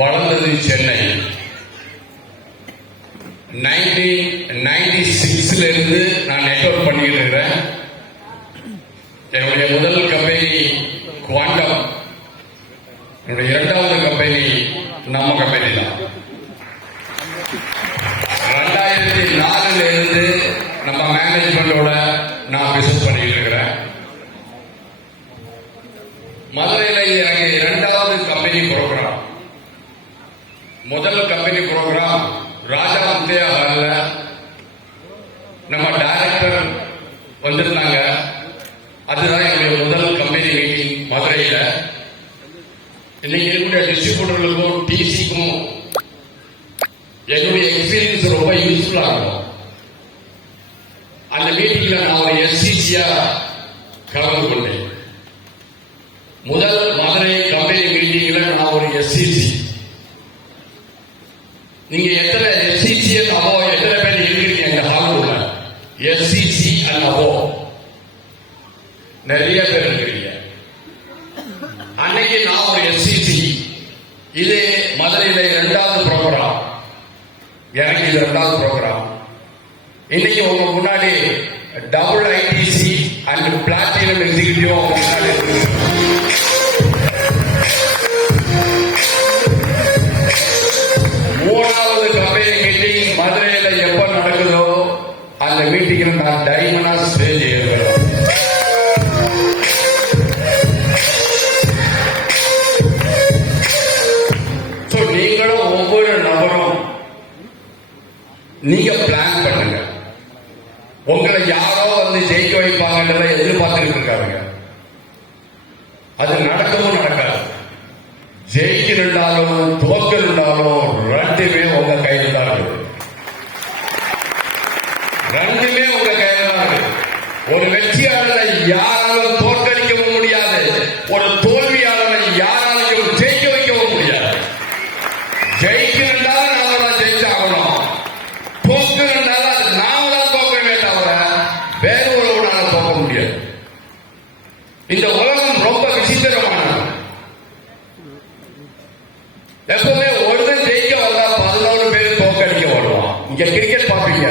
வளர்ந்தது சென்னை. 1996 இருந்து நான் நெட்வொர்க் பண்ணிட்டு இருக்கிறேன். என்னுடைய முதல் கம்பெனி குவாண்டம், என்னுடைய இரண்டாவது கம்பெனி நம்ம கம்பெனி தான். 2004 இருந்து நம்ம மேனேஜ்மெண்டோட நான் பிசினஸ் பண்ணிட்டு இருக்கிறேன். மதுரையில் எனக்கு இரண்டாவது கம்பெனி ப்ரோக்ராம். முதல் கம்பெனி ப்ரோக்ராம் ராஜா முத்தையா ஹால்ல நம்ம டைரக்டர் வந்திருந்தாங்க. அதுதான் என்னுடைய முதல் கம்பெனி மீட்டிங் மதுரையில். இன்னைக்கு இருக்கக்கூடிய டிஸ்ட்ரிபியூட்டர்களுக்கும் டிசிக்கும் என்னுடைய எக்ஸ்பீரியன்ஸ் ரொம்ப யூஸ்ஃபுல்லா இருக்கும். அந்த மீட்டிங்ல நான் ஒரு எஸ்சிசியா கலந்து கொண்டேன். முதல் மதுரை கம்பெனி மீட்டிங்ல நான் ஒரு எஸ்சிசி. நீங்க எத்தனை எஸ்சிசி அபோ எத்தனை பேர் இருக்கிறீங்க எங்க ஹாலூர்ல? எஸ்சிசி அண்ட் அபோ நிறைய பேர் இருக்கிறீங்க. அன்னைக்கு நான் ஒரு எஸ்சிசி. இது மதுரையில இரண்டாவது ப்ரோக்ராம். எனக்கு இது இரண்டாவது ப்ரோக்ராம். இன்னைக்கு உங்க முன்னாடி double ITC and platinum executive முன்னாடி இருக்கு. மூணாவது கம்பெனி மீட்டிங் மதுரையில எப்ப நடக்குதோ அந்த மீட்டிங் நான் டைமண்டா ஸ்டேஜ் ஏறுகிறோம். நீங்களும் ஒவ்வொரு நபரும் நீங்க பிளான் பண்ணுங்க. உங்களை யாரோ வந்து ஜெயிக்க வைப்பாங்கன்றத எதிர்பார்த்துட்டு இருக்காங்க. அது நடக்கவும் நடக்காது. ஜெயிக்கணுண்டாலும் தோக்கணுண்டாலும் ரெண்டுமே உங்க கையில் தான் இருக்கு. ரெண்டுமே உங்க கையில் தான் இருக்கு. ஒரு வெற்றியாளரை யாராலும் தோற்கடிக்கவும் முடியாது. ஒரு தோல்வியாளரை யாராலையும் ஜெயிக்க வைக்கவும் முடியாது. ஜெயிக்கணுண்டாலும் நாம தான் ஜெயிச்சாகணும். தோக்கணுண்டாலும் அது நாம தான் தோக்கவே தவிர வேற ஒருவனால தோக்க முடியாது. இந்த உலகம் ரொம்ப விசித்திரமானது. எப்பவுமே ஒருத்தன் ஜெயிக்க வந்தா 11 பேர் தோக்கடிக்க வருவான். இங்க கிரிக்கெட் பார்ப்பீங்க,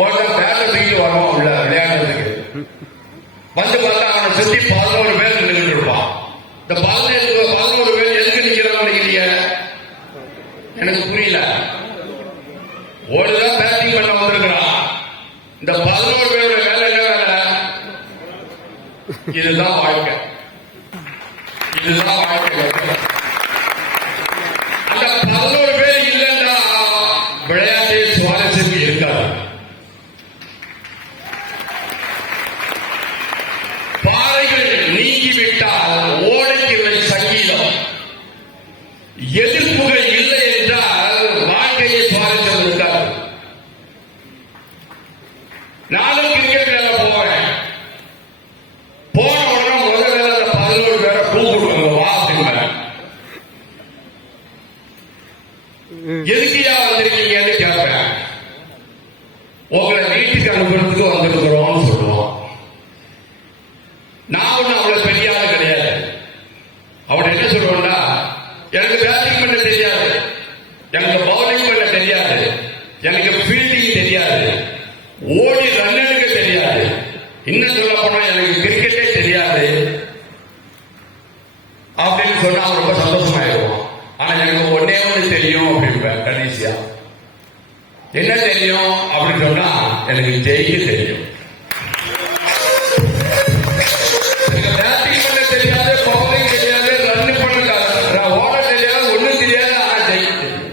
ஒருத்தன் பேட்டை தூக்கி வருவான் உள்ள விளையாடுறதுக்கு. வந்து பார்த்தா அவனை சுத்தி 11 பேர் நின்றுட்டு இருப்பான். இந்த 11 பேர் எதுக்கு நிக்கிறான்னு நினைக்கிறீங்க? எனக்கு புரியல. ஒருதான் பேட்டிங் பண்ண வந்திருக்கிறான். இந்த 11 பேரோட வேலை என்ன வேலை? இதுதான் வாழ்க்கை. இதுதான் வாழ்க்கை. அந்த 11 பேர் இல்லைன்னா விளையாட்டு சுவாரஸ்யம் இருக்காது. பாறைகள் நீங்கிவிட்டால் ஓடைக்கிளை சங்கீதம். எதிர்ப்புகள் இல்லை என்றால் வாழ்க்கையை சுவாரஸ்யம் இருக்காது. நானும் கிரிக்கெட் விளையாட போவேன். போன உடனே முதல்ல 11 பேரை கூப்பிடுவாங்க, வா அப்படிங்க. எதுக்கியா வந்திருக்கீங்கன்னு கேட்பேன். உங்களை வீட்டுக்கு அனுப்புறதுக்கு வந்திருக்கிறோம் சொல்லுவோம். நான் ஒண்ணு அவ்வளவு பெரிய ஆள் கிடையாது. அவன் என்ன சொல்லுவான்டா, எனக்கு பேட்டிங் பண்ண தெரியாது, எனக்கு பவுலிங் பண்ண தெரியாது, எனக்கு ஃபீல்டிங் தெரியாது, ஓடி ரன் எடுக்க தெரியாது, இன்னும் சொல்ல போனா எனக்கு கிரிக்கெட்டே தெரியாது அப்படின்னு சொன்னா அவன் ரொம்ப சந்தோஷமாயிருவான். ஆனா எனக்கு ஒன்னே ஒண்ணு தெரியும் அப்படின்பேன் கடைசியா. என்ன தெரியும் அப்படின்னு சொன்னா எனக்கு ஜெயிக்க தெரியும். எனக்கு பேட்டிங் பண்ண தெரியாது, பவுலிங் தெரியாது, ரன் பண்ண ஓட தெரியாது, ஒண்ணும் தெரியாது. ஆனா ஜெயிக்க தெரியும்.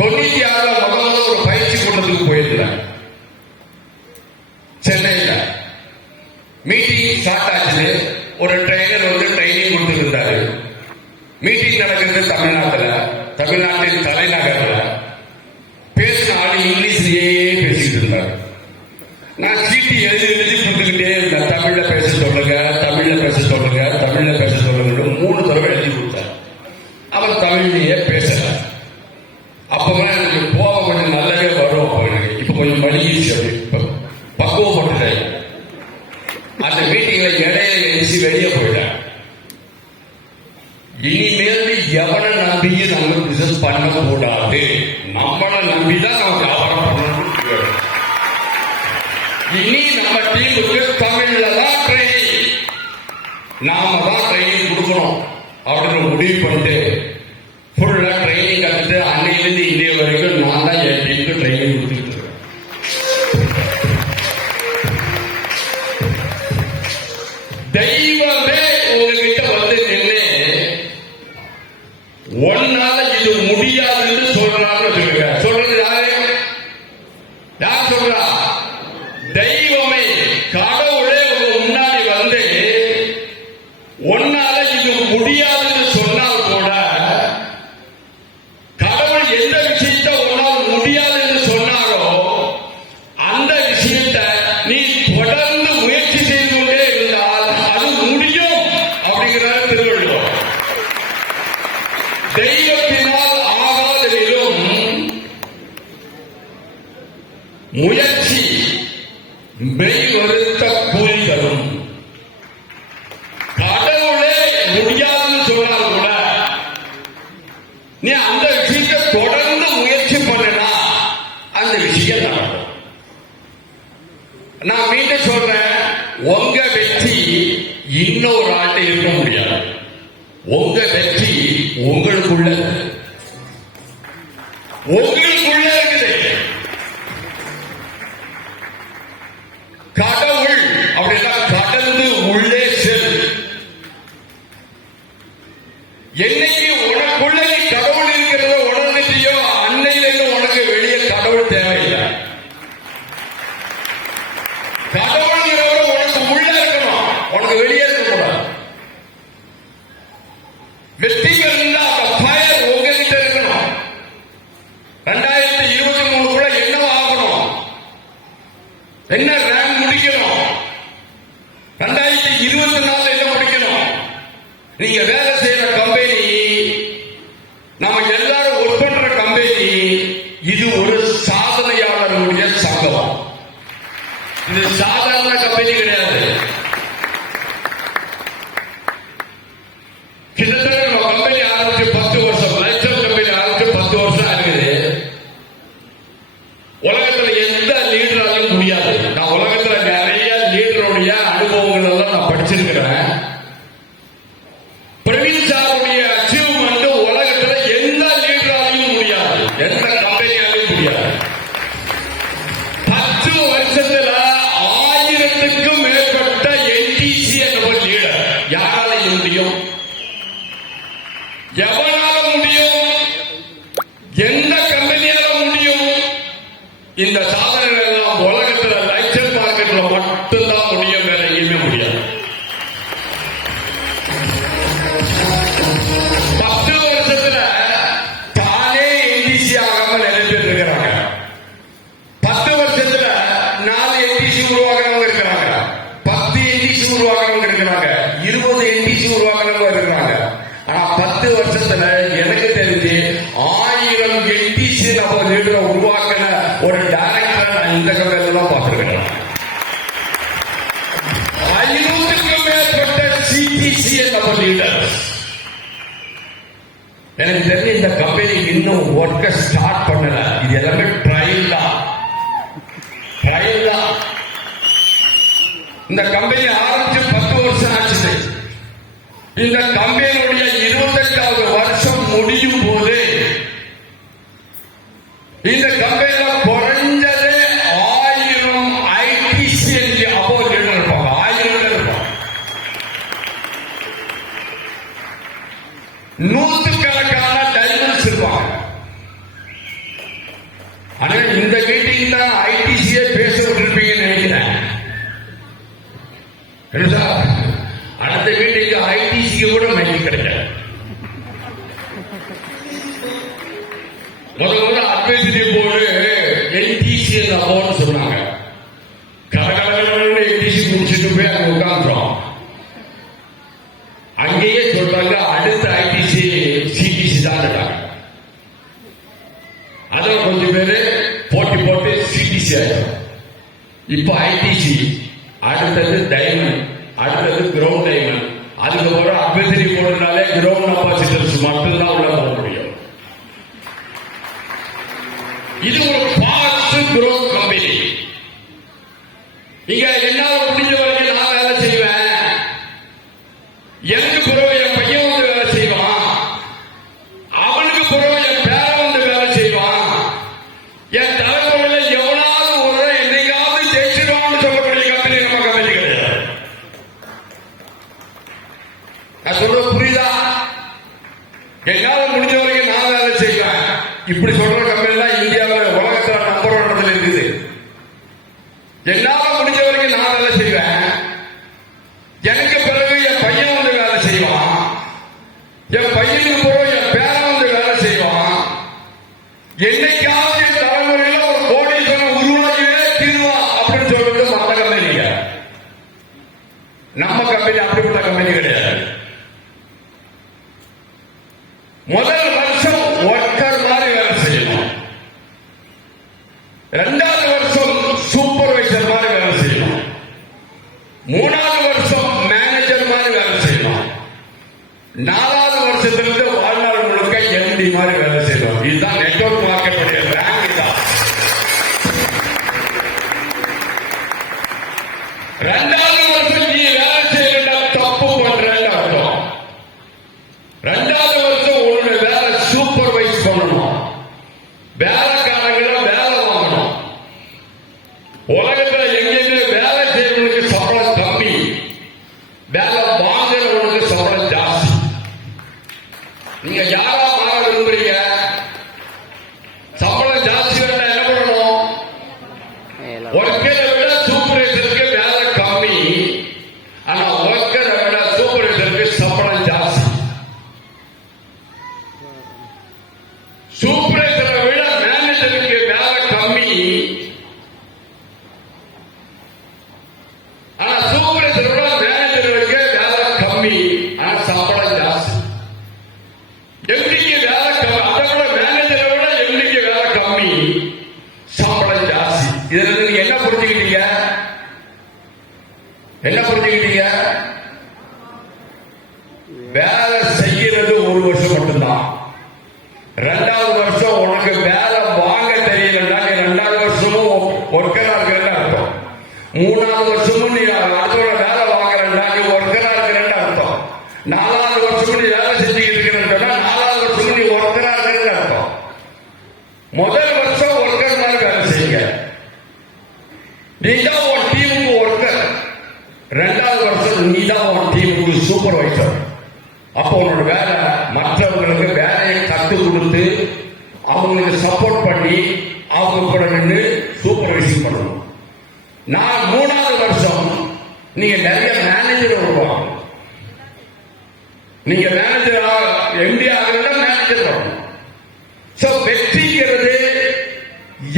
96 முதல்ல ஒரு பயிற்சி கூட்டத்துக்கு போயிருக்கிறேன் சென்னையில. மீட்டிங் ஸ்டார்ட் ஆச்சு. ஒரு ட்ரெயினர் வந்து ட்ரைனிங் கொடுத்துருந்தாரு. மீட்டிங் நடக்கிறது தமிழ்நாட்டின் தலைநகர்ல. பேசின ஆள் இங்கிலீஷ்லயே பேசிட்டு இருந்தார். நான் சீட்டி எழுதி கொடுத்துக்கிட்டே இருந்தேன். தமிழ்ல பேச சொல்லுங்க, தமிழ்ல பேச சொல்லுங்க, தமிழ்ல பேச சொல்லுங்க. 3 தடவை எழுதி கொடுத்தார். அவர் தமிழ்லயே பேசல. அப்பதான் எனக்கு போக கொஞ்சம் நல்லாவே வரும். எனக்கு இப்ப கொஞ்சம் மடிச்சு அப்படி பக்குவப்பட்டுட்டேன். அந்த மீட்டிங்ல இடையில எழுச்சி வெளியே போயிட்டேன். இனிமேல் எவனை நம்பியும் நம்ம பிசினஸ் பண்ணக்கூடாது. நம்மளை நம்பிதான் நம்ம வியாபாரம் பண்ணணும். இனி நம்ம டீமுக்கு தமிழ்ல தான் ட்ரைனிங், நாம தான் ட்ரைனிங் கொடுக்கணும் அப்படின்னு முடிவு பண்ணிட்டு ஃபுல்லா ட்ரைனிங் கத்துட்டு அன்னையிலிருந்து இன்னைய வரைக்கும் நான் தான் என் டீமுக்கு ட்ரைனிங் கொடுத்துட்டு இருக்கேன். தெய்வமே உங்ககிட்ட வந்து நின்று ஒன்னால இது முடியாதுன்னு சொல்றான்னு சொல்லுங்க. சொல்றது யாரு? யார் சொல்றா? தெய்வமே, கடவுளே உங்க முன்னாடி வந்து ஒன்னால இது முடியாதுன்னு சொன்னால் கூட, கடவுள் எந்த விஷயத்தை ஒன்னால் முடியாதுன்னு சொன்னாரோ அந்த விஷயத்தை நீ தொடர்ந்து முயற்சி செய்து கொண்டே இருந்தால் அது முடியும் அப்படிங்கிறார் திருவள்ளுவர். தெய்வத்தினால் ஆகாததிலும் முயற்சி மெய் வருத்த கூலி தரும். கடவுளே முடியாதுன்னு சொன்னால் கூட நீ அந்த விஷயத்தை தொடர்ந்து முயற்சி பண்ணினா அந்த விஷயம் நடக்கும். நான் மீண்டும் சொல்றேன், உங்க வெற்றி இன்னொரு ஆட்டை இருக்க முடியாது. உங்க வெற்றி உங்களுக்குள்ள இருக்குது. கடவுள் அப்படின்னா கடந்து உள்ளே செல். என்னைக்கு உனக்குள்ள நீ கடவுள் இருக்கிறத உணர்ந்துட்டியோ அன்னையிலிருந்து உனக்கு வெளியே கடவுள் தேவையில்லை. கடவுள்ங்கிறவரை உனக்கு உள்ள இருக்கணும், உனக்கு வெளியே இருக்கக்கூடாது. வெற்றி பெறா அந்த பயர் உங்ககிட்ட இருக்கணும். 2023 என்ன ஆகணும், என்ன ரேங்க் முடிக்கணும், 2024 என்ன முடிக்கணும். நீங்க வேலை செய்யற கம்பெனி, நம்ம எல்லாரும் ஒர்க் பண்ற கம்பெனி, இது ஒரு சாதனையாளர்களுடைய சங்கம். இது சாதாரண கம்பெனி கிடையாது. கிட்டத்தட்ட நம்ம கம்பெனி ஆரம்பிச்சு 10 வருஷம், லைஃப் கம்பெனி ஆரம்பிச்சு 10 வருஷம் ஆகுது. உலகத்துல எந்த லீடராலும் முடியாது. நான் உலகத்துல நிறைய லீடருடைய அனுபவங்கள் எல்லாம் நான் படிச்சிருக்கிறேன். பிரவீன் சாருடைய அச்சீவ்மெண்ட் உலகத்துல எந்த லீடராலையும் முடியாது, எந்த கம்பெனியாலையும் முடியாது. 10 வருஷத்துல 1000க்கும் மேற்பட்ட NTC என்ற லீடர் யாராலையும் முடியும்? எவனால முடியும்? எந்த கம்பெனியால முடியும்? இந்த சாதனைகள் எல்லாம் உலகத்துல லைசன்ஸ் மார்க்கெட்ல மட்டும்தான் முடியும், வேற எங்கேயுமே முடியாது. 10 வருஷத்துல தானே NTC ஆகாம நிறைய பேர் இருக்கிறாங்க. 10 வருஷத்துல 4 NTC உருவாக்குறவங்க இருக்கிறாங்க, 10 NTC உருவாக்குறவங்க இருக்கிறாங்க, 20 NTC உருவாக்குறவங்க இருக்கிறாங்க. ஆனா 10 வருஷத்துல எனக்கு தெரிஞ்சு 1000 NTC நம்ம லீடரை உருவாக்கின ஒரு டைரக்டர் நான் இந்த கம்பெனில தான் பார்த்திருக்கிறேன். 500க்கும் மேற்பட்ட CTC நம்ம லீடர். எனக்கு தெரிஞ்ச இந்த கம்பெனி இன்னும் ஒர்க்க ஸ்டார்ட் பண்ணல. இது எல்லாமே ட்ரையல் தான். இந்த கம்பெனி ஆரம்பிச்சு 10 வருஷம் ஆச்சு. இந்த கம்பெனியுடைய 28வது வருஷம் முடியும் போது இந்த கம்பெனியில குறைஞ்சது 1000 ITC அபோவ் லீடர் இருப்பாங்க. 1000 பேர் இருப்பாங்க. நூற்றுக்கணக்கான டைமண்ட்ஸ் இருப்பாங்க. ஆனா இந்த மீட்டிங் தான் ITC பேச விட்டுருப்பீங்கன்னு நினைக்கிறேன். அடுத்த மீட்டிங் ITC கூட மைக்கு கிடைக்காது. முதல்ல அட்வைசரி போர்டு NTC அபோன்னு சொன்னாங்க. கடற்கரை NTC முடிச்சுட்டு போய் அங்க உட்காந்துரும். அங்கேயே சொல்றாங்க அடுத்த ITC CTC தான் இருக்காங்க. அதான் கொஞ்சம் பேரு போட்டி போட்டு CTC ஆயிடும். இப்ப ITC, அடுத்தது டைமண்ட், அடுத்தது கிரவுண்ட் டைமண்ட், அதுக்கப்புறம் அட்வைசரி போடுறதுனாலே கிரவுண்ட் அம்பாசிடர்ஸ் மட்டும்தான் உள்ள போக முடியும். இது ஒரு ஃபாஸ்ட் குரோத் கம்பெனி. இங்க என்னால முடிஞ்ச வரைக்கும் நான் வேலை செய்வேன். எனக்கு பிறகு என் பையன் வந்து வேலை செய்வான், அவனுக்கு பிறகு என் பேரன் வந்து வேலை செய்வான், என் தலைமுறையில எவனாவது ஒரு என்னைக்காவது ஜெயிச்சிருவான்னு சொல்லக்கூடிய கம்பெனி நம்ம கம்பெனி கிடையாது. நான் சொல்றது புரியுதா? என்னால முடிஞ்ச வரைக்கும் நான் வேலை செய்வேன். இப்படி சொல்ற கம்பெனி தான் இந்தியாவில் உலகத்தில் நம்பர் 1 இடத்துல இருக்குது. என்னால முடிஞ்ச வரைக்கும் நான் வேலை செய்வேன். எனக்கு பிறகு என் பையன் வந்து வேலை செய்வான், என் பையனுக்கு பிறகு என் பேரன் வந்து வேலை செய்வான். என்னைக்காவது என் தலைமுறையில் ஒரு கோடீஸ்வரன் உருவாகியே தீர்வான் அப்படின்னு சொல்றது மற்ற கம்பெனிங்க. நம்ம கம்பெனி அப்படிப்பட்ட கம்பெனி கிடையாது. முதல் வருஷம் ஒர்க்கர் மாதிரி வேலை செய்யணும், 2வது வருஷம் சூப்பர்வைசர் மாதிரி வேலை செய்யணும், 3வது வருஷம் மேனேஜர் மாதிரி வேலை செய்யணும், 4வது வருஷத்திலிருந்து வாழ்நாள் முழுக்க எம்டி மாதிரி வேலை செய்யணும். இதுதான் நெட்வொர்க் மார்க்கெட்டுடைய ரேங்க். தான் 2வது வருஷம் நீ வேலை செய்யற தப்பு பண்றேன்னு அர்த்தம். 2வது வருஷம் உன்னுடைய வேலை சூப்பர்வைஸ் பண்ணணும், வேலைக்காரங்களை வேலை வாங்கணும். உலகத்தில் எங்கேயுமே வேலை செய்யறவனுக்கு சம்பளம் கம்மி, வேலை வாங்குறவனுக்கு சம்பளம் ஜாஸ்தி. நீங்க யாரா மாற விரும்புறீங்க? சம்பளம் ஜாஸ்தி வேண்டாம், என்ன பண்ணணும்? ஒர்க்கரை விட சூப்பர்வைசருக்கு வேலை கம்மி, ஆனா ஒர்க்கரை விட சூப்பர்வைசருக்கு சம்பளம் ஜாஸ்தி. சூப்பர்வைசரை விட மேனேஜருக்கு வேலை கம்மி, ஆனா சூப்பர்வைசரை விட மேனேஜருக்கு வேலை கம்மி, ஆனா சம்பளம் ஜாஸ்தி. எம்டிக்கு வேலை கம்மி, அதை விட மேனேஜரை விட எம்டிக்கு வேலை கம்மி, சம்பளம் ஜாஸ்தி. இதுல நீங்க என்ன புரிஞ்சுக்கிட்டீங்க? என்ன புரிஞ்சுக்கிட்டீங்க? வேலை செய்யறது 1 வருஷம் மட்டும்தான். 2வது வருஷம் உனக்கு வேலை வாங்க தெரியலன்னா நீ 2வது வருஷமும் ஒர்க்கரா இருக்கிறன்னு அர்த்தம். 3வது வருஷமும் நீ அடுத்தவங்க வேலை வாங்குறா நீ ஒர்க்கரா இருக்கிறன்னு அர்த்தம். 4வது வருஷமும் நீ வேலை செஞ்சுக்கிட்டு இருக்கிறன்னா 4வது வருஷமும் நீ ஒர்க்கரா இருக்கிறன்னு அர்த்தம். முதல் வருஷம் ஒர்க்கர் மாதிரி வேலை செய்யுங்க, நீ தான் உன் டீமுக்கு ஒர்க்கர். 2வது வருஷம் நீ தான் உன் டீமுக்கு சூப்பர்வைசர். அப்போ உன்னோட வேலை மற்றவங்களுக்கு வேலையை கற்றுக் கொடுத்து அவங்களுக்கு சப்போர்ட் பண்ணி அவங்க கூட நின்று சூப்பர்வைசிங் பண்ணணும். நான் 3வது வருஷம் நீங்க நிறைய மேனேஜர் வருவாங்க. நீங்க மேனேஜர் எம்டி ஆகிறதா மேனேஜர் வரணும். சோ வெற்றிங்கிறது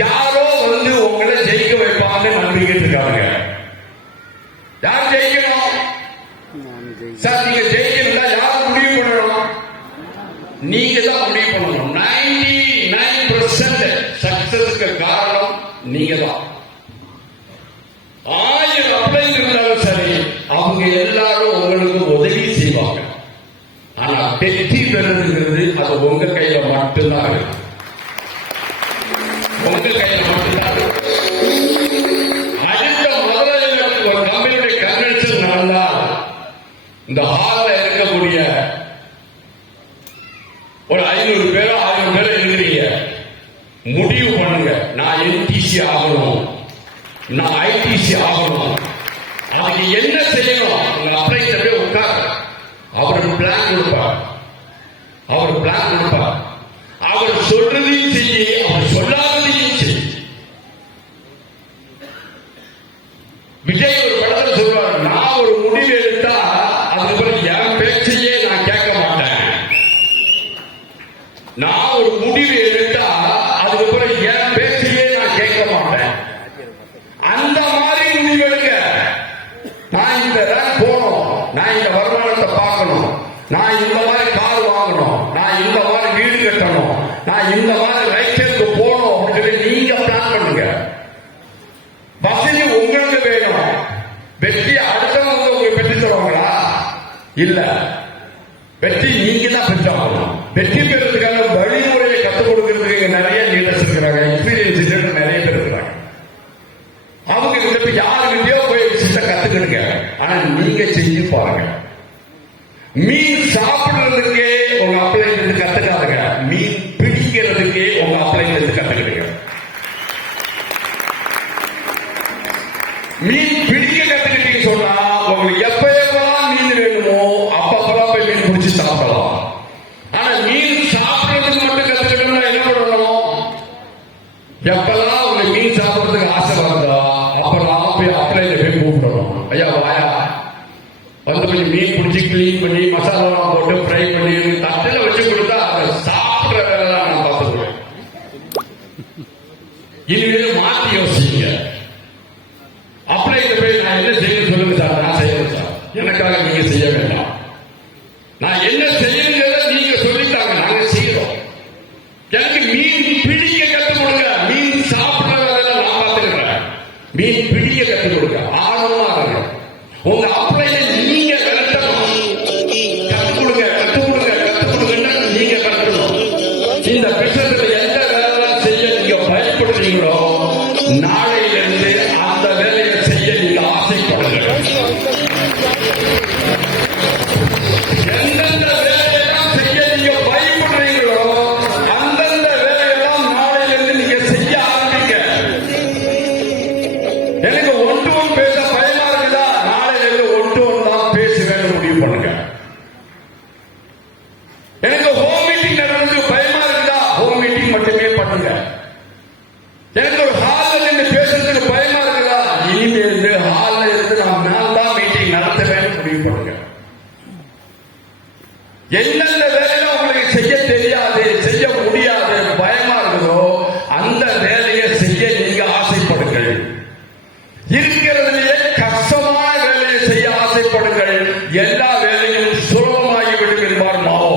யாரோ வந்து உங்களை ஜெயிக்க வைப்பாங்கன்னு நம்பிக்கிட்டு இருக்காங்க. யார் ஜெயிக்கணும்? சார் நீங்க ஜெயிக்கணும்னா யார் முடிவு பண்ணணும்? நீங்க தான் முடிவு பண்ணணும். 99% சக்சஸ்க்கு காரணம் நீங்க தான். 1000 அப்ளை இருந்தாலும் சரி, அவங்க எல்லாரும் உங்களுக்கு உதவி செய்வாங்க. ஆனா வெற்றி பெறுங்கிறது அது உங்க கையில மட்டும்தான் இருக்கு. உங்க கையில மட்டும்தான் இருக்கு. அடுத்த முதல்ல ஒரு கம்பெனியுடைய கன்வென்ஷன் நடந்தால் இந்த ஹால்ல இருக்கக்கூடிய ஒரு 500 பேரோ 1000 பேரோ இருக்கிறீங்க, முடிவு பண்ணுங்க. நான் என்டிசி ஆகணும், நான் ஐடிசி ஆகணும், அதுக்கு என்ன செய்யணும்? உங்க அப்ளை போய் உட்கார், அவர் பிளான் கொடுப்பார். அவர் சொல்றதையும் செய்ய, அவர் சொல்லாததையும் செய்ய. விஜய் ஒரு படத்தில் சொல்றாரு, நான் ஒரு முடிவு எடுத்தா அதுக்கப்புறம் என் பேச்சையே நான் கேட்க மாட்டேன். நான் ஒரு முடிவு எடுத்தா அதுக்கப்புறம் என் பேச்சையே நான் கேட்க மாட்டேன். அந்த மாதிரி முடிவு எடுக்க. நான் இந்த ரேங்க் போகணும், நான் இந்த வருமானத்தை பார்க்கணும், நான் இந்த மாதிரி கார் வாங்கணும், நான் இந்த மாதிரி வீடு கட்டணும், நான் இந்த மாதிரி லைசன்ஸ் போகணும் அப்படின்னு நீங்க பிளான் பண்ணுங்க. வசதி உங்களுக்கு வேணும். வெற்றி அடுத்தவங்க உங்களுக்கு பெற்று தருவாங்களா? இல்ல. இனிமேல் மாற்றி யோசிங்க. அப்ளை போய் நான் என்ன செய்யணும் சொல்லுங்க சார், நான் செய்யணும் சார், எனக்காக நீங்க செய்ய வேண்டாம். நான் என்ன செய்யணுங்கிறத நீங்க சொல்லிட்டாங்க, நாங்க செய்யறோம். எனக்கு மீன் பிடிக்க கற்றுக் கொடுங்க, மீன் சாப்பிடுறதெல்லாம் நான் பார்த்துக்கிறேன். மீன் பிடிக்க கற்றுக் கொடுங்க, ஆர்வமா இருங்க. உங்க அப்ளைல நீங்க விரட்டணும், கற்றுக் கொடுங்க, கற்றுக் கொடுங்க, கற்றுக் கொடுங்கன்னா நீங்க கற்றுக்கணும். இந்த பிசினஸ்ல எந்த வேலை செய்ய நீங்க பயப்படுறீங்களோ நாளையிலிருந்து அந்த வேலையை செய்ய நீங்க ஆசைப்படுங்க. எந்தெந்த வேலையெல்லாம் செய்ய நீங்க பயப்படுறீங்களோ அந்தந்த வேலையெல்லாம் நாளையிலிருந்து நீங்க செய்ய ஆரம்பிங்க. எனக்கு ஒன் டு ஒன் பேச பயமா இருக்குதா, நாளையிலிருந்து ஒன் டு ஒன் தான் பேசுவேன்னு முடிவு பண்ணுங்க. எனக்கு ஹோம் மீட்டிங் நடந்து பயமா இருக்குதா, ஹோம் மீட்டிங் மட்டுமே பண்ணுங்க. எனக்கு ஒரு ஹால்ல நின்று பேசுறதுக்கு பயமா இருக்குதா, இனிமேல் ஹால்ல இருந்து நான் தான் மீட்டிங் நடத்துவேன்னு முடிவு பண்ணுங்க. எந்தெந்த வேலையெல்லாம் உங்களுக்கு செய்ய தெரியாது, செய்ய முடியாது, பயமா இருக்குதோ அந்த வேலையை செய்ய நீங்க ஆசைப்படுங்கள். இருக்கிறதுலேயே கஷ்டமான வேலையை செய்ய ஆசைப்படுங்கள். எல்லா வேலையும் சுலபமாகிவிடும் என்பார் மாவோ.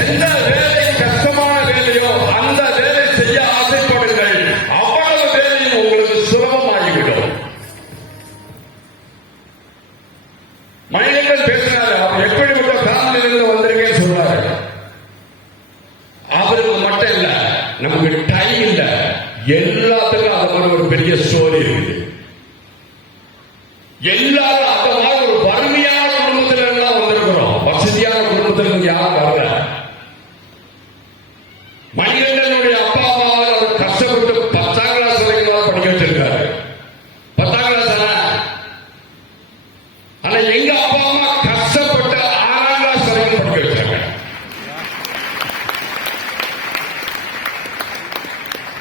எந்த வேலை கஷ்டமான வேலையோ அந்த வேலை செய்ய ஆசைப்படுங்கள். அவ்வளவு வேலையும் உங்களுக்கு சுலபமாகிவிடும். மனிதர்கள் பேசுறாரு, அவர் எப்படிப்பட்ட ஃபேமிலியிலிருந்து வந்திருக்கேன்னு சொல்றாரு. அவருக்கு மட்டும் இல்ல, நமக்கு டைம் இல்ல, எல்லாத்துக்கும் அது மாதிரி ஒரு பெரிய ஸ்டோரி இருக்குது. எல்லாரும் அந்த மாதிரி ஒரு வறுமையான குடும்பத்தில எல்லாம் வந்திருக்கிறோம், வசதியான குடும்பத்திலிருந்து யாரும் வரல. மனிதனுடைய அப்பா அம்மாவை அவர் கஷ்டப்பட்டு 10ஆம் கிளாஸ் வரைக்கும் படிக்க வச்சிருக்காரு. 10ஆம் கிளாஸ் ஆனா எங்க அப்பா அம்மா கஷ்டப்பட்டு 6ஆம் கிளாஸ் வரைக்கும் படிக்க வச்சாங்க.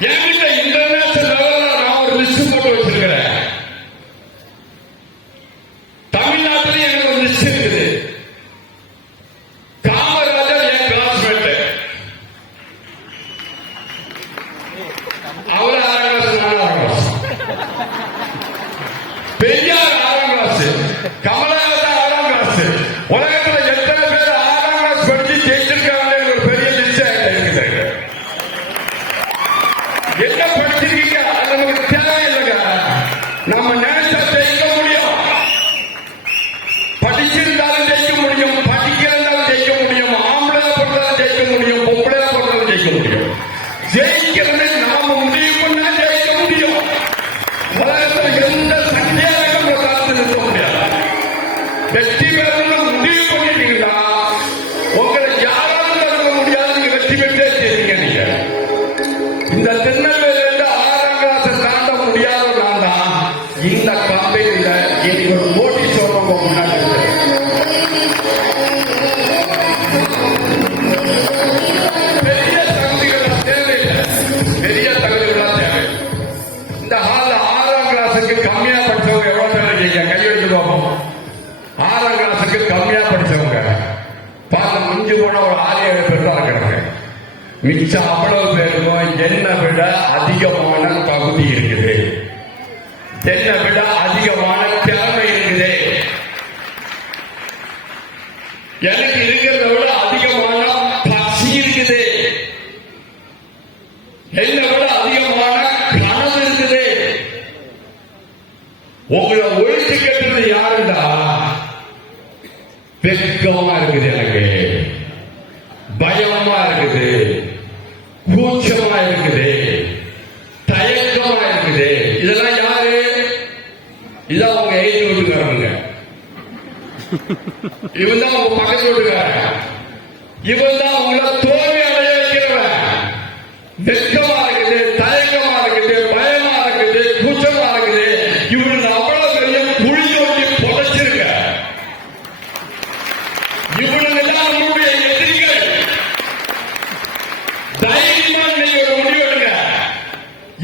என்கிட்ட இன்டர்நேஷனல் லெவல்ல நான் ஒரு லிஸ்ட் போட்டு வச்சிருக்கிறேன். தமிழ்நாட்டில் எனக்கு ஒரு லிஸ்ட் இருக்குது. காமராஜர் என் கிளாஸ்மேட், அவர் 6ஆம் கிளாஸ், நான் 6ஆம் கிளாஸ். பெரியார் 6ஆம் கிளாஸ், கமலஹாசன் 6ஆம் கிளாஸ். உலகத்துல எத்தனை பேர் 6ஆம் கிளாஸ் படிச்சு ஜெயிச்சிருக்காங்க ஒரு பெரிய லிஸ்ட் இருக்குது. என்ன படிச்சிருக்கீங்க அது நமக்கு தேவையில்லைங்க. நம்ம நினைச்சா ஜெயிக்க முடியும், படிச்சிருந்தாலும் ஜெயிக்க முடியும், படிக்கிறதாலும் ஜெயிக்க முடியும், ஆம்பளை போட்டாலும் ஜெயிக்க முடியும், பொம்பளை போட்டாலும் ஜெயிக்க முடியும். ஜெயிக்கிறது நாம முடிவு பண்ணா ஜெயிக்க முடியும். உலகத்துல எந்த சக்தியாலும் நம்ம காத்து நிற்க முடியாது. வெற்றி பெறணும் முடிவு பண்ணிட்டீங்கன்னா உங்களை யாராலும் தடுக்க முடியாது. நீங்க வெற்றி பெற்றே செய்வீங்க. நீங்க இந்த திருநெல்வேலியிலிருந்து 6ஆம் கிளாஸ் தாண்ட முடியாத நான் தான் இந்த கம்பெனியில இன்னைக்கு ஒரு நோட்டீஸ் உங்க முன்னாடி இருக்கு. பெரிய தகுதிகள் தேவையில்லை, பெரிய தகுதிகள் தேவை. இந்த ஹால்ல 6ஆம் கிளாஸுக்கு கம்மியா படிச்சவங்க எவ்வளவு பேர் இருக்கீங்க? கையெழுத்து பார்ப்போம். 6ஆம் கிளாஸுக்கு கம்மியா படிச்சவங்க பார்த்து முடிஞ்சு போன ஒரு 6-7 பேர் தான் இருக்கிறாங்க. மிச்சம் அவ்வளவு பேருக்கும் என்னை விட அதிகமான தகுதி இருக்குது, என்னை விட அதிகமான திறமை இருக்குது, எனக்கு இருக்கிறத விட அதிகமான பசி இருக்குது, என்னை விட அதிகமான கனவு இருக்குது. உங்களை ஒழிச்சு கட்டுறது யாருண்டா? வெட்கமா இருக்குது, எனக்கு பயமா இருக்குது, கூச்சமா இருக்குது, தயக்கமா இருக்குது. இதெல்லாம் யாரு? இதான் உங்க எய்து வீட்டுக்காரங்க, இவன் தான் உங்க பக்கத்து வீட்டுக்காரன், இவன் தான் உங்களை தோல்வி அடைய வைக்கிறவன். வெட்கமா இருக்குது, தயக்கமா இருக்குது, பயமா இருக்குது, கூச்சமா இருக்குது. இவனுக்கு அவ்வளவு பெரிய குழி ஓட்டி புதைச்சிருக்க. இவனுக்கு எல்லாம் உங்களுடைய எதிரிகள். தைரியமா நீங்க ஒரு முடிவெடுங்க,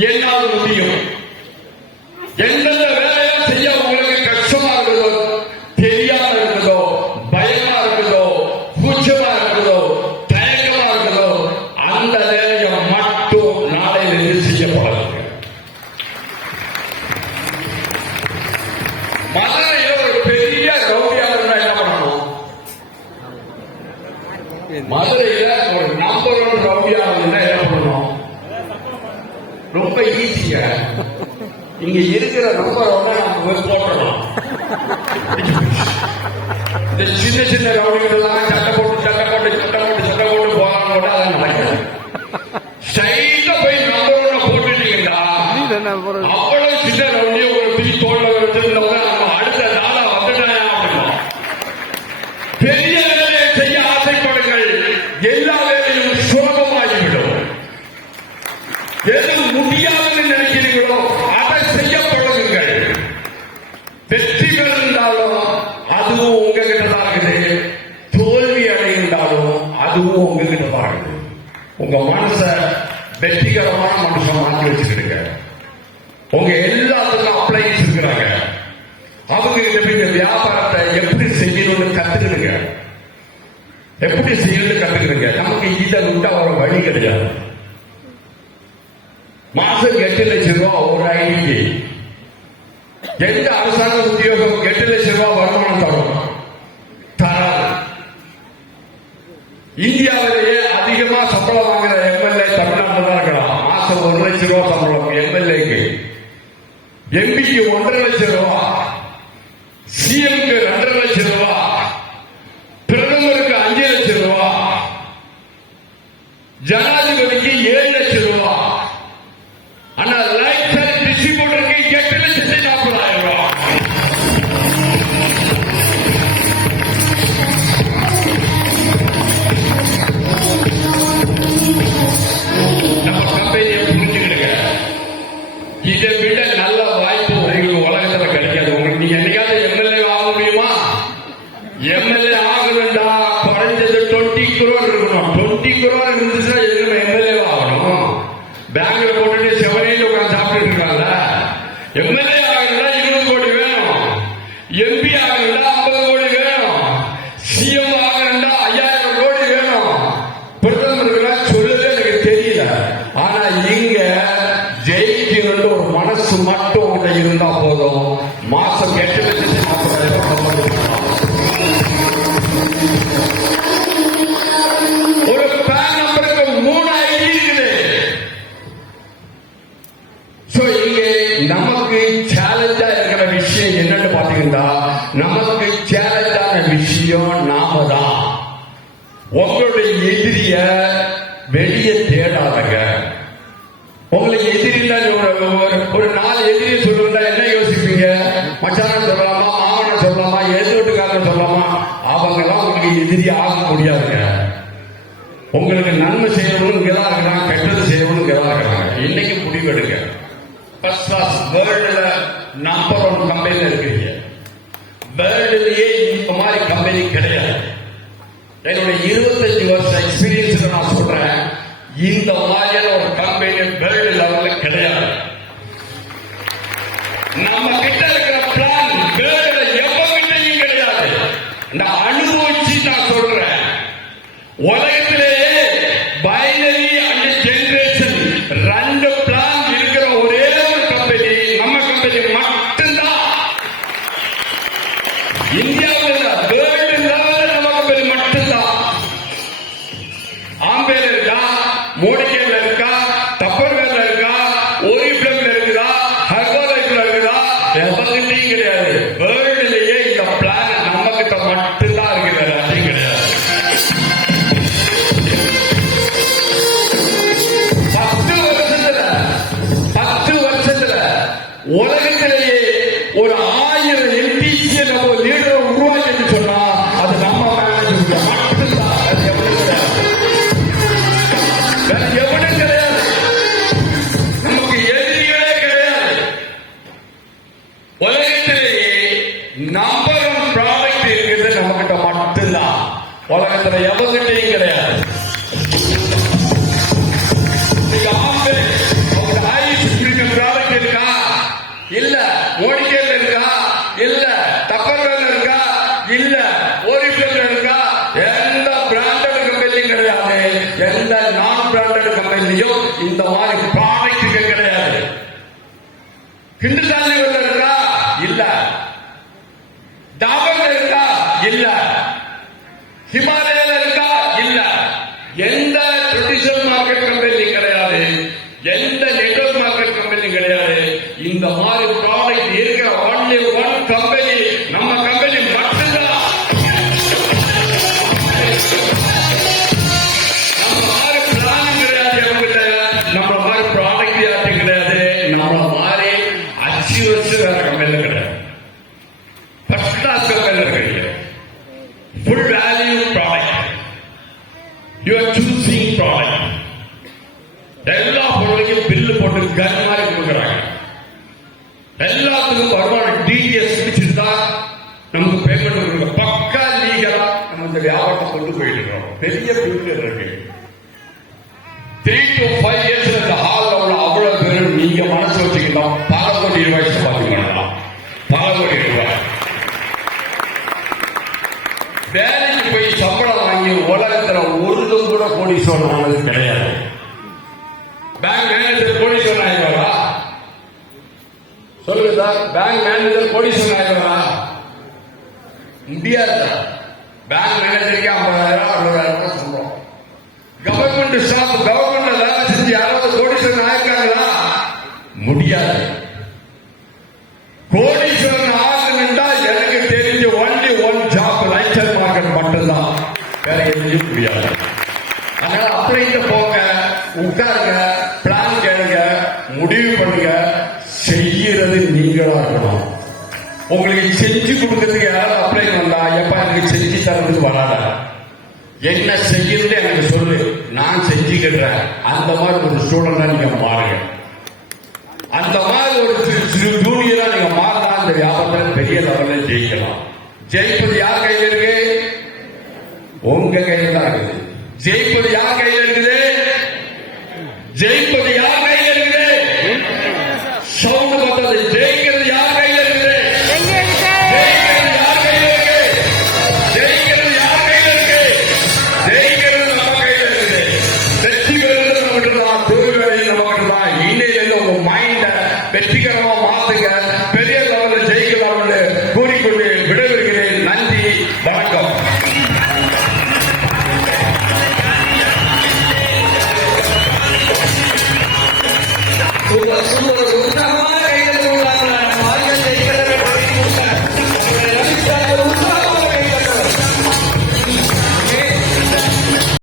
என்னால முடியும். எந்தெந்த வேலையெல்லாம் செய்ய உங்களுக்கு கஷ்டமா இருக்குதோ, தெரியாம இருக்குதோ, பயமா இருக்குதோ, கூச்சமா இருக்குதோ, தயக்கமா இருக்குதோ, மதுரையில ஒரு நம்பர் 1 ரவுடியா என்ன பண்ணணும்? ரொம்ப ஈஸிங்க. இங்க இருக்கிற நம்பர் 1 நம்ம போட்டணும். இந்த சின்ன சின்ன ரவுடிகள் எல்லாம் சட்டை போட்டு போலாம் கூட அதான் நடக்காது. ஸ்ட்ரைட்டா போய் நம்பர் 1 போட்டுட்டீங்கன்னா அவ்வளவு சின்ன ரவுடியை ஒரு தீ தோல்ல வச்சிருந்தவங்க நம்ம அடுத்த நாளா வந்துட்டாங்க அப்படின்னா பெரிய வேலையை செய்ய ஆசைப்படுங்கள். எல்லா வேலையும் சுலபமாகிவிடும். எது முடியாதுன்னு நினைக்கிறீங்களோ அதை செய்ய பழகுங்கள். வெற்றி பெறுந்தாலும் அதுவும் உங்ககிட்ட தான் இருக்குது. தோல்வி அடைந்தாலும் அதுவும் உங்ககிட்ட தான் இருக்குது. உங்க மனச வெற்றிகரமான மனுஷன் மாற்றி வச்சுக்கிடுங்க. உங்க எல்லாத்துக்கும் அப்ளைன்ஸ் இருக்கிறாங்க. அவங்க கிட்ட இந்த வியாபாரத்தை எப்படி செய்யணும்னு கத்துக்கிடுங்க. எப்படி செய்யணும்னு கத்துக்கிடுங்க. நமக்கு இதை விட்டா ஒரு வழி கிடையாது. மாசம் 8 லட்சம் ரூபாய் ஒரு ஐடிக்கு எந்த அரசாங்க உத்தியோகம் 8 லட்சம் ரூபாய் வருமானம் தராது. இந்தியாவிலேயே அதிகமா சம்பளம் வாங்குற எம்எல்ஏ தமிழ்நாட்டில் தான் இருக்கலாம். மாசம் 1 லட்சம் ரூபாய் சம்பளம் எம்எல்ஏக்கு. எம்பிக்கு 1.5 லட்சம் ரூபாய், சிஎம்க்கு 2.5 லட்சம் ரூபாய், பிரதமருக்கு 5 லட்சம் ரூபாய், ஜனாதிபதிக்கு 7 லட்சம் ரூபாய். ஆனா லைஃப் ஸ்டைல் டிஸ்ட்ரிபியூட்டருக்கு 8,40,000 ரூபாய். நம்ம கம்பெனியை புரிஞ்சுக்கிடுங்க. இதை விட நல்ல வாய்ப்பு உங்களுக்கு உலகத்துல கிடைக்காது. உங்களுக்கு நீங்க என்னைக்காவது எம்எல்ஏ ஆக முடியுமா? எம்எல்ஏ ஆகணும்டா குறைஞ்சது 20 crore இருக்கணும். 20 crore இருந்துச்சுன்னா எதுவும் எம்எல்ஏ ஆகணும். பேங்க்ல போட்டுட்டு செவனையில் உட்காந்து சாப்பிட்டு இருக்காங்க. எம்எல்ஏ ஆகணும்னா 20 கோடி வேணும். எம்பி ஆகணும்னா 50 கோடி வேணும். சிஎம் ஆகணும்னா 5000 கோடி வேணும். பிரதமருக்கு சொல்லவே எனக்கு தெரியல. ஆனா இங்க ஜெயிக்கணும்னு ஒரு மனசு மட்டும் உங்கள்கிட்ட இருந்தா போதும். மாசம் 8,40,000 ஒரு பேன் நம்பருக்கு 3 ஐடி இருக்குது. இங்கே நமக்கு சேலஞ்சா இருக்கிற விஷயம் என்னன்னு பாத்தீங்கன்னா, நமக்கு சேலஞ்சான விஷயம் நாம தான். உங்களுடைய எதிரிய வெளியே தேடாதங்க. உங்களுக்கு எதிரில ஒரு 4 எதிரி சொல்லுங்க, என்ன யோசிப்பீங்க? மச்சான சொல்லலாமா, மாமன சொல்லலாமா, எதிர் வீட்டுக்காரன் சொல்லலாமா? அவங்க எல்லாம் உங்களுக்கு எதிரி ஆக முடியாதுங்க. உங்களுக்கு நன்மை செய்யணும்னு இங்கதான் இருக்கிறாங்க, கெட்டது செய்யணும்னு இங்கதான் இருக்கிறாங்க. இன்னைக்கு முடிவெடுங்க. ஃபர்ஸ்ட் கிளாஸ் வேர்ல்டுல நம்பர் 1 கம்பெனில இருக்கிறீங்க. வேர்ல்டுலயே இந்த மாதிரி கம்பெனி கிடையாது. என்னுடைய 25 வருஷ எக்ஸ்பீரியன்ஸ் நான் சொல்றேன். இந்த மாதிரியான ஒரு கம்பெனி வேர்ல்டு லெவல்ல கிடையாது. நம்ம கிட்ட இருக்கிற பிளான் வேர்ல்டுல எவ்வளவு கிடையாது. நான் அனுபவிச்சு நான் சொல்றேன். உலகத்திலேயே பைனரி அண்ட் ஜெனரேஷன் 2 பிளான் இருக்கிற ஒரே ஒரு கம்பெனி நம்ம கம்பெனி மட்டும்தான். இந்தியாவில் வேர்ல்டு லெவலில் நம்ம கம்பெனி மட்டும்தான். ஆம்பேல இருக்கா, மோடிகேல இருக்கா, டப்பர்வேர்ல இருக்கா, ஓரிஃப்ளேம்ல இருக்குதா, ஹெர்பலைஃப்ல இருக்குதா, எவர்கிட்டையும் கிடையாது. வேர்ல்டுலயே இந்த பிளான் நம்ம கிட்ட மட்டும்தான் இருக்குது. அது கிடையாது. 10 வருஷத்துல உலகத்திலேயே ஒரு 1000 எம்பிசியை நம்ம லீடரை உருவாக்கி சொன்னா அது நம்ம மேனேஜ்மெண்ட் மட்டும்தான். அது எவ்வளவு கிடையாது, வேற எவ்வளவு கிடையாது. நமக்கு எதிரிகளே கிடையாது. உலகத்திலேயே நம்பர் 1 ப்ராடக்ட் இருக்கிறது நம்ம கிட்ட மட்டும்தான். உலகத்துல எவர்கிட்டையும் கிடையாது. ப்ராடக்ட் இருக்கா? இல்ல. மோடிகேல இருக்கா? இல்ல. டப்பர்வேர்ல இருக்கா? இல்ல. ஓரிஃப்ளேம்ல இருக்கா? எந்த பிராண்டட் கம்பெனியும் கிடையாது. எந்த நான் பிராண்டட் கம்பெனியும் இந்த மாதிரி ப்ராடக்ட் கிடையாது. ஹிந்துஸ்தான்ல இருக்கா? இல்ல. டாபர்ல இருக்கா? இல்ல. ஹிமாலயால இருக்கா? இல்ல. போட்டு கன் மாதிரி கொடுக்குறாங்க. எல்லாத்துக்கும் வருமானம் டிடிஎஸ் பிடிச்சிருந்தா நமக்கு பேமெண்ட் கொடுங்க. பக்கா லீகலா நம்ம இந்த வியாபாரத்தை கொண்டு போயிட்டு இருக்கோம். பெரிய ஃபியூச்சர் இருக்கு. 3 to 5 years இந்த ஹால்ல உள்ள அவ்வளவு பேரும் நீங்க மனசு வச்சுக்கலாம் பல கோடி ரூபாய் சம்பாதிக்க பண்ணலாம். பல கோடி ரூபாய் வேலைக்கு போய் சம்பளம் வாங்கி உலகத்துல ஒருதும் கூட கோடீஸ்வரன் ஆனது கிடையாது. பேங்க் மேனேஜர் கோடீஸ்வரன் ஆயிடுவாரா? சொல்லுங்க சார், பேங்க் மேனேஜர் கோடீஸ்வரன் ஆயிடுவாரா? முடியாது. பேங்க் மேனேஜருக்கு 50,000 60,000 சொல்றோம். கவர்மெண்ட் ஸ்டாஃப் கவர்மெண்ட்ல வேலை செஞ்சு யாராவது கோடீஸ்வரன் ஆயிருக்காங்களா? முடியாது. கோடீஸ்வரன் ஆகணும்னா எனக்கு தெரிஞ்ச ஒன்லி ஒன் ஜாப் லைச்சர் மார்க்கெட் மட்டும்தான், வேற எதுவும் முடியாது. அதனால அப்படின்ட்டு போங்க, உட்காருங்க, பிளான் கேளுங்க, முடிவு பண்ணுங்க. செய்யறது நீங்களா இருக்கணும். உங்களுக்கு செஞ்சு கொடுக்கறதுக்கு யாராவது அப்ளை வந்தா எப்ப எனக்கு செஞ்சு தரதுக்கு வராத, என்ன செய்யறது எனக்கு சொல்லு, நான் செஞ்சுக்கிறேன். அந்த மாதிரி ஒரு ஸ்டூடெண்டா நீங்க மாறுங்க. அந்த மாதிரி ஒரு ஜூனியரா நீங்க மாறினா அந்த வியாபாரத்தில் பெரிய லெவலில் ஜெயிக்கலாம். ஜெயிப்பது யார் கையில் இருக்கு? உங்க கையில் தான் இருக்குது. ஜெயிப்பது யார் கையில் இருக்குது? ஜெயிப்பது யார் கையில் இருக்குது? சவுண்ட் பார்த்தது. ஜெயிக்கிறது யார் கையில் இருக்குது? ஜெயிக்கிறது யார் கையில் இருக்கு? ஜெயிக்கிறது யார் கையில் இருக்கு? ஜெயிக்கிறது நம்ம கையில் இருக்குது. வெற்றி பெறுவது நமக்கு தான், தோல்வி நமக்கு தான். இன்னையிலிருந்து உங்க மைண்ட வெற்றிகரமா மாத்துங்க.